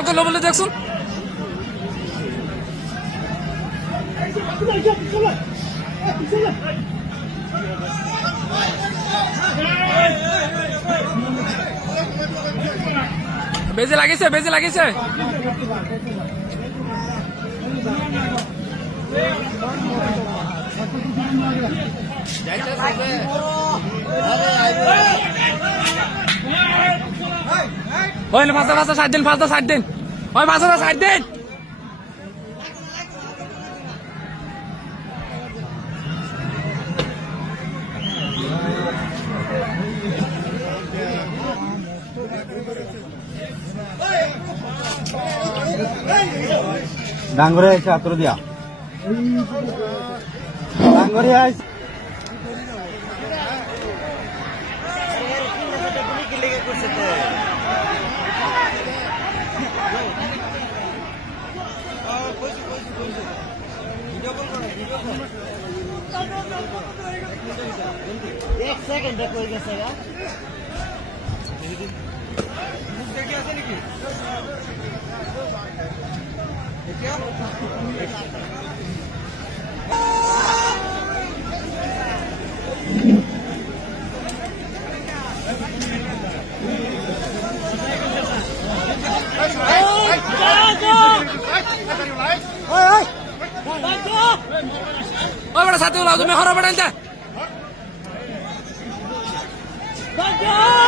Foul করলো বলে দেখছুন বেজে লাগিছে বেজে লাগিছে ওই পাঁচটা পাঁচটা 60 দিন পাঁচটা 60 দিন ওই পাঁচটা 60 দিন ডাঙ্গরে আছে আতর দিয়া ডাঙ্গরে আছে एक सेकंड देखो कैसे ওই বড় সাথে লাও তুমি হরা বড়াইতে Go!